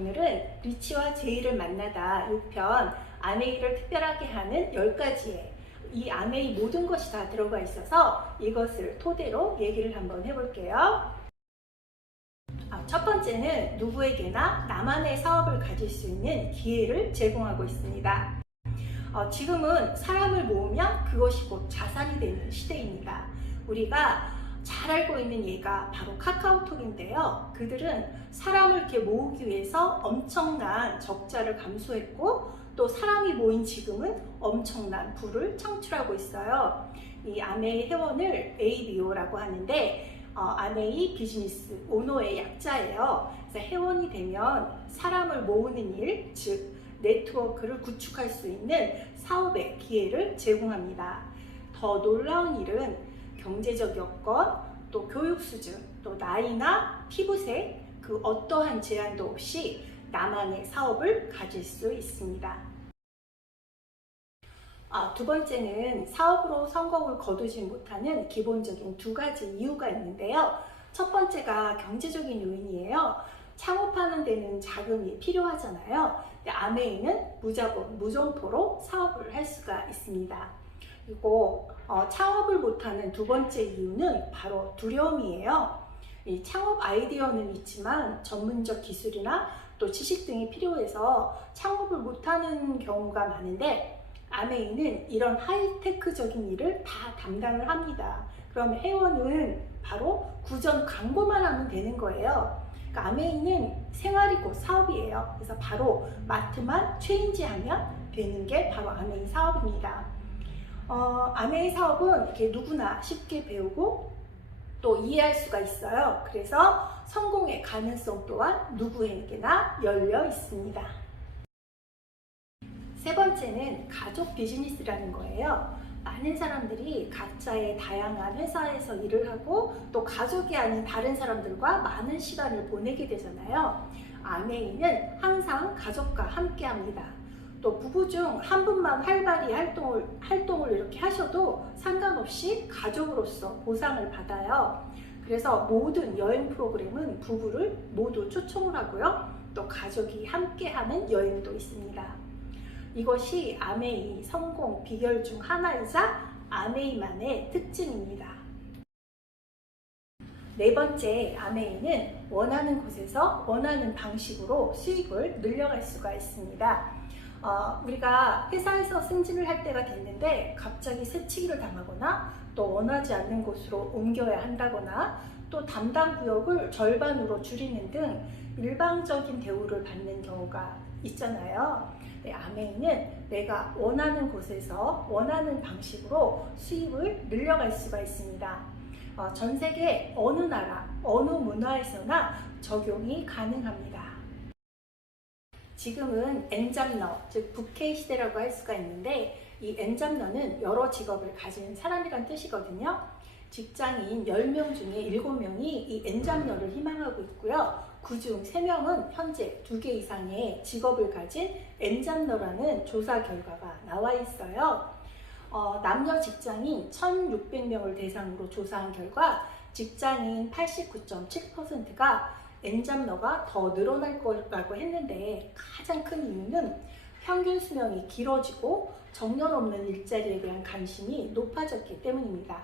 오늘은 리치와 제이를 만나다 6편 아메이를 특별하게 하는 10가지의 이 아메이 모든 것이 다 들어가 있어서 이것을 토대로 얘기를 한번 해볼게요. 첫 번째는 누구에게나 나만의 사업을 가질 수 있는 기회를 제공하고 있습니다. 지금은 사람을 모으면 그것이 곧 자산이 되는 시대입니다. 우리가 잘 알고 있는 예가 바로 카카오톡인데요. 그들은 사람을 이렇게 모으기 위해서 엄청난 적자를 감수했고 또 사람이 모인 지금은 엄청난 부를 창출하고 있어요. 이 아메이 회원을 ABO라고 하는데 아메이 비즈니스 오너의 약자예요. 그래서 회원이 되면 사람을 모으는 일, 즉 네트워크를 구축할 수 있는 사업의 기회를 제공합니다. 더 놀라운 일은 경제적 여건, 또 교육 수준, 또 나이나 피부색, 그 어떠한 제한도 없이 나만의 사업을 가질 수 있습니다. 두 번째는 사업으로 성공을 거두지 못하는 기본적인 2가지 이유가 있는데요. 첫 번째가 경제적인 요인이에요. 창업하는 데는 자금이 필요하잖아요. 근데 아메이는 무자본, 무점포로 사업을 할 수가 있습니다. 그리고 창업을 못하는 2번째 이유는 바로 두려움이에요. 이 창업 아이디어는 있지만 전문적 기술이나 또 지식 등이 필요해서 창업을 못하는 경우가 많은데 아메이는 이런 하이테크적인 일을 다 담당을 합니다. 그럼 회원은 바로 구전 광고만 하면 되는 거예요. 그러니까 아메이는 생활이 곧 사업이에요. 그래서 바로 마트만 체인지하면 되는 게 바로 아메이 사업입니다. 아메이 사업은 이렇게 누구나 쉽게 배우고 또 이해할 수가 있어요. 그래서 성공의 가능성 또한 누구에게나 열려 있습니다. 세 번째는 가족 비즈니스라는 거예요. 많은 사람들이 각자의 다양한 회사에서 일을 하고 또 가족이 아닌 다른 사람들과 많은 시간을 보내게 되잖아요. 아메이는 항상 가족과 함께 합니다. 또 부부 중 한 분만 활발히 활동을 이렇게 하셔도 상관없이 가족으로서 보상을 받아요. 그래서 모든 여행 프로그램은 부부를 모두 초청을 하고요. 또 가족이 함께하는 여행도 있습니다. 이것이 아메이 성공 비결 중 하나이자 아메이만의 특징입니다. 네 번째, 아메이는 원하는 곳에서 원하는 방식으로 수익을 늘려갈 수가 있습니다. 우리가 회사에서 승진을 할 때가 됐는데 갑자기 새치기를 당하거나 또 원하지 않는 곳으로 옮겨야 한다거나 또 담당 구역을 절반으로 줄이는 등 일방적인 대우를 받는 경우가 있잖아요. 아메이는 내가 원하는 곳에서 원하는 방식으로 수입을 늘려갈 수가 있습니다. 전 세계 어느 나라, 어느 문화에서나 적용이 가능합니다. 지금은 엔잡러, 즉 부캐 시대라고 할 수가 있는데 이 엔잡러는 여러 직업을 가진 사람이란 뜻이거든요. 직장인 10명 중에 7명이 이 엔잡러를 희망하고 있고요. 그중 3명은 현재 2개 이상의 직업을 가진 엔잡러라는 조사 결과가 나와 있어요. 남녀 직장인 1,600명을 대상으로 조사한 결과 직장인 89.7%가 엔잡러가 더 늘어날 거라고 했는데 가장 큰 이유는 평균 수명이 길어지고 정년 없는 일자리에 대한 관심이 높아졌기 때문입니다.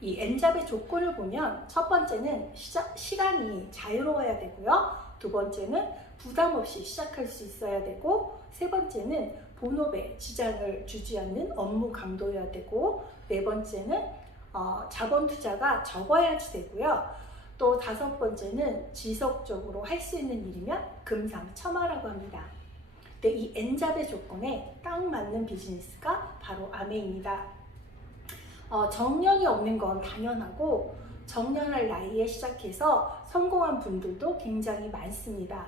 이 엔잡의 조건을 보면 첫 번째는 시간이 자유로워야 되고요. 두 번째는 부담 없이 시작할 수 있어야 되고 세 번째는 본업에 지장을 주지 않는 업무 강도여야 되고 네 번째는 자본 투자가 적어야지 되고요. 또 5번째는 지속적으로 할 수 있는 일이면 금상첨화라고 합니다. 근데 이 엔잡의 조건에 딱 맞는 비즈니스가 바로 아메이입니다. 정년이 없는 건 당연하고 정년할 나이에 시작해서 성공한 분들도 굉장히 많습니다.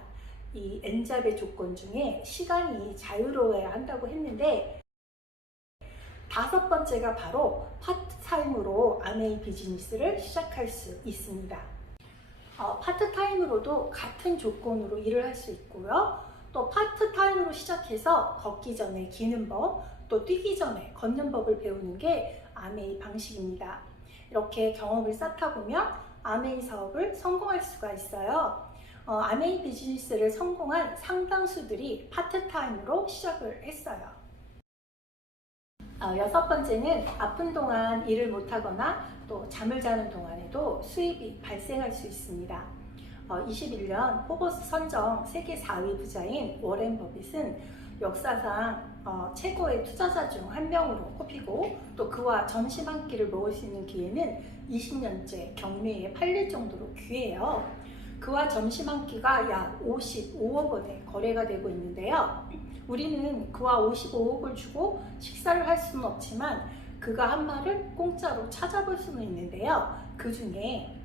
이 엔잡의 조건 중에 시간이 자유로워야 한다고 했는데 5번째가 바로 파트타임으로 아메이 비즈니스를 시작할 수 있습니다. 파트타임으로도 같은 조건으로 일을 할 수 있고요. 또 파트타임으로 시작해서 걷기 전에 기는 법, 또 뛰기 전에 걷는 법을 배우는 게 아메이 방식입니다. 이렇게 경험을 쌓다 보면 아메이 사업을 성공할 수가 있어요. 아메이 비즈니스를 성공한 상당수들이 파트타임으로 시작을 했어요. 여섯 번째는 아픈 동안 일을 못하거나 또 잠을 자는 동안에도 수입이 발생할 수 있습니다. 21년 포브스 선정 세계 4위 부자인 워렌 버핏은 역사상 최고의 투자자 중 한 명으로 꼽히고, 또 그와 점심 한 끼를 먹을 수 있는 기회는 20년째 경매에 팔릴 정도로 귀해요. 그와 점심 한 끼가 약 55억 원에 거래가 되고 있는데요. 우리는 그와 55억을 주고 식사를 할 수는 없지만 그가 한 말을 공짜로 찾아볼 수는 있는데요. 그 중에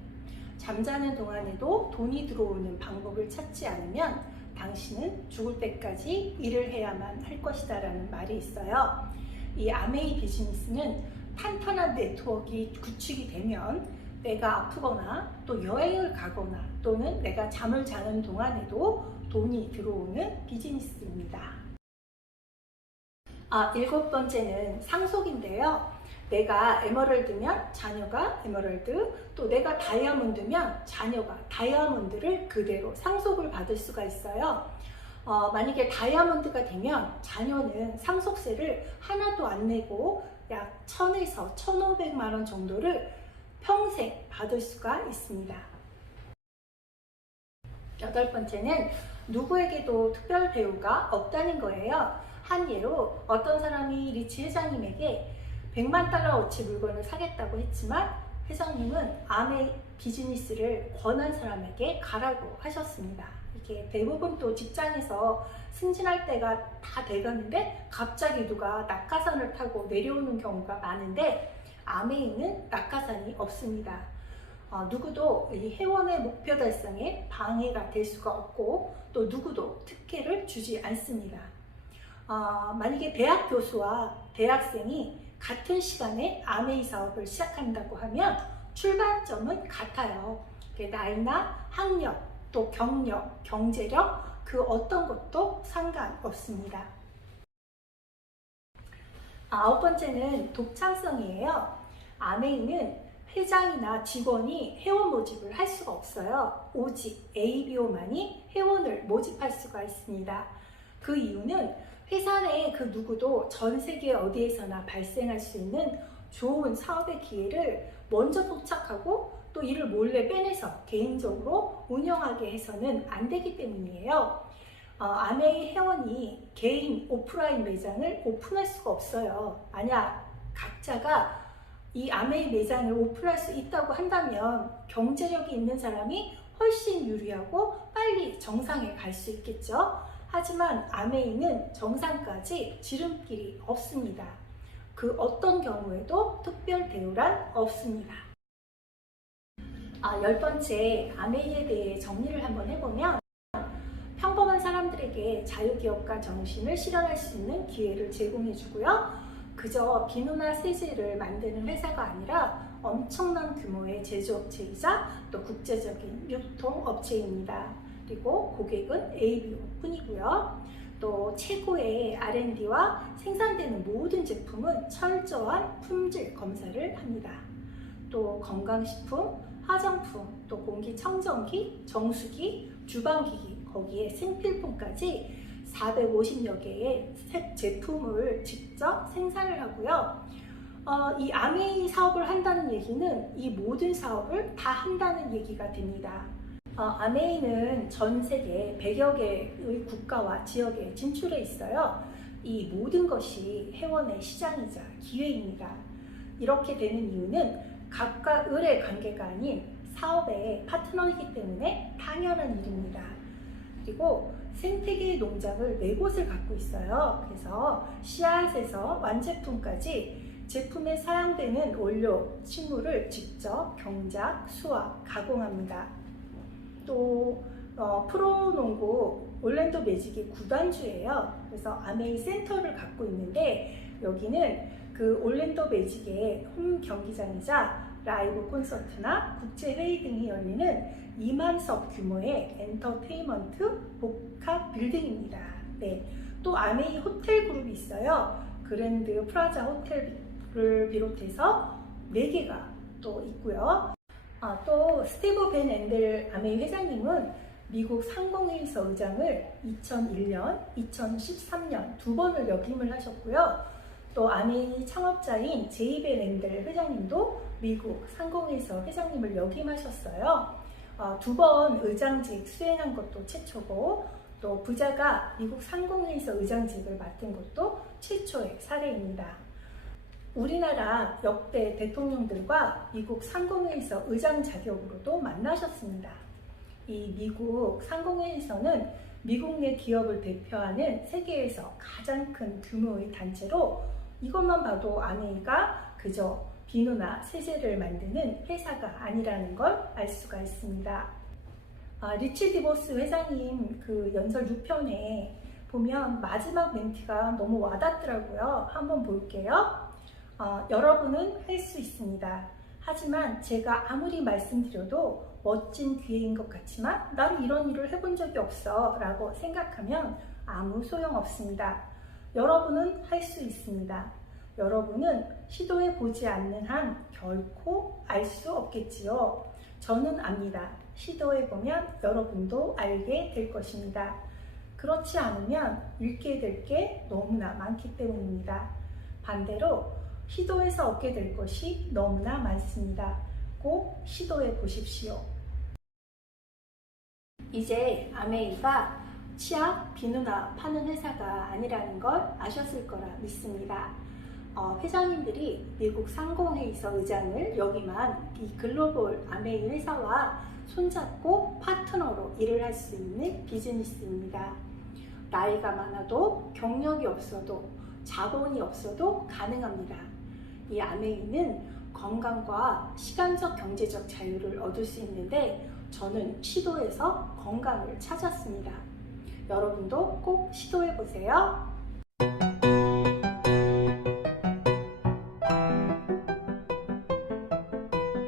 잠자는 동안에도 돈이 들어오는 방법을 찾지 않으면 당신은 죽을 때까지 일을 해야만 할 것이다 라는 말이 있어요. 이 아메이 비즈니스는 탄탄한 네트워크가 구축이 되면 내가 아프거나 또 여행을 가거나 또는 내가 잠을 자는 동안에도 돈이 들어오는 비즈니스입니다. 일곱 번째는 상속인데요. 내가 에메랄드면 자녀가 에메랄드, 또 내가 다이아몬드면 자녀가 다이아몬드를 그대로 상속을 받을 수가 있어요. 만약에 다이아몬드가 되면 자녀는 상속세를 하나도 안 내고 약 1000에서 1500만 원 정도를 평생 받을 수가 있습니다. 여덟 번째는 누구에게도 특별 대우가 없다는 거예요. 한 예로 어떤 사람이 리치 회장님에게 100만 달러어치 물건을 사겠다고 했지만 회장님은 아메이 비즈니스를 권한 사람에게 가라고 하셨습니다. 이게 대부분 또 직장에서 승진할 때가 다 돼가는데 갑자기 누가 낙하산을 타고 내려오는 경우가 많은데 아메이는 낙하산이 없습니다. 누구도 이 회원의 목표 달성에 방해가 될 수가 없고 또 누구도 특혜를 주지 않습니다. 만약에 대학 교수와 대학생이 같은 시간에 아메이 사업을 시작한다고 하면 출발점은 같아요. 나이나 학력, 또 경력, 경제력 그 어떤 것도 상관없습니다. 아홉 번째는 독창성이에요. 아메이는 회장이나 직원이 회원 모집을 할 수가 없어요. 오직 ABO만이 회원을 모집할 수가 있습니다. 그 이유는 회사 내 그 누구도 전 세계 어디에서나 발생할 수 있는 좋은 사업의 기회를 먼저 포착하고 또 이를 몰래 빼내서 개인적으로 운영하게 해서는 안 되기 때문이에요. 아메이 회원이 개인 오프라인 매장을 오픈할 수가 없어요. 만약 각자가 이 아메이 매장을 오픈할 수 있다고 한다면 경제력이 있는 사람이 훨씬 유리하고 빨리 정상에 갈 수 있겠죠. 하지만 아메이는 정상까지 지름길이 없습니다. 그 어떤 경우에도 특별 대우란 없습니다. 열 번째, 아메이에 대해 정리를 한번 해보면 평범한 사람들에게 자유기업가 정신을 실현할 수 있는 기회를 제공해주고요. 그저 비누나 세제를 만드는 회사가 아니라 엄청난 규모의 제조업체이자 또 국제적인 유통업체입니다. 그리고 고객은 ABO 뿐이고요. 또 최고의 R&D와 생산되는 모든 제품은 철저한 품질 검사를 합니다. 또 건강식품, 화장품, 또 공기청정기, 정수기, 주방기기, 거기에 생필품까지 450여 개의 제품을 직접 생산을 하고요. 이 아메이 사업을 한다는 얘기는 이 모든 사업을 다 한다는 얘기가 됩니다. 아메이는 전 세계 100여 개의 국가와 지역에 진출해 있어요. 이 모든 것이 회원의 시장이자 기회입니다. 이렇게 되는 이유는 갑과 을의 관계가 아닌 사업의 파트너이기 때문에 당연한 일입니다. 그리고 생태계 농장을 4곳을 갖고 있어요. 그래서 씨앗에서 완제품까지 제품에 사용되는 원료, 식물을 직접 경작, 수확, 가공합니다. 또 프로농구 올랜도 매직의 구단주예요. 그래서 아메이 센터를 갖고 있는데 여기는 그 올랜도 매직의 홈 경기장이자 라이브 콘서트나 국제회의 등이 열리는 2만석 규모의 엔터테인먼트 복합 빌딩입니다. 네, 또 아메이 호텔 그룹이 있어요. 그랜드 프라자 호텔을 비롯해서 4개가 또 있고요. 또 스티브 벤 앤델 아메이 회장님은 미국 상공회의소 의장을 2001년, 2013년 두 번을 역임을 하셨고요. 또 아메이 창업자인 제이베 랜델 회장님도 미국 상공회의소 회장님을 역임하셨어요. 두 번 의장직 수행한 것도 최초고, 또 부자가 미국 상공회의소 의장직을 맡은 것도 최초의 사례입니다. 우리나라 역대 대통령들과 미국 상공회의소 의장 자격으로도 만나셨습니다. 이 미국 상공회의소는 미국 내 기업을 대표하는 세계에서 가장 큰 규모의 단체로, 이것만 봐도 아메이가 그저 비누나 세제를 만드는 회사가 아니라는 걸 알 수가 있습니다. 리치 디보스 회장님 그 연설 6편에 보면 마지막 멘트가 너무 와닿더라고요. 한번 볼게요. 여러분은 할 수 있습니다. 하지만 제가 아무리 말씀드려도 멋진 기회인 것 같지만 나는 이런 일을 해본 적이 없어 라고 생각하면 아무 소용없습니다. 여러분은 할 수 있습니다. 여러분은 시도해 보지 않는 한 결코 알 수 없겠지요. 저는 압니다. 시도해 보면 여러분도 알게 될 것입니다. 그렇지 않으면 잃게 될 게 너무나 많기 때문입니다. 반대로 시도해서 얻게 될 것이 너무나 많습니다. 꼭 시도해 보십시오. 이제 아메이가 치약, 비누나 파는 회사가 아니라는 걸 아셨을 거라 믿습니다. 회장님들이 미국 상공회의소 의장을 역임한 이 글로벌 아메이 회사와 손잡고 파트너로 일을 할 수 있는 비즈니스입니다. 나이가 많아도 경력이 없어도 자본이 없어도 가능합니다. 이 아메이는 건강과 시간적 경제적 자유를 얻을 수 있는데 저는 시도해서 건강을 찾았습니다. 여러분도 꼭 시도해 보세요.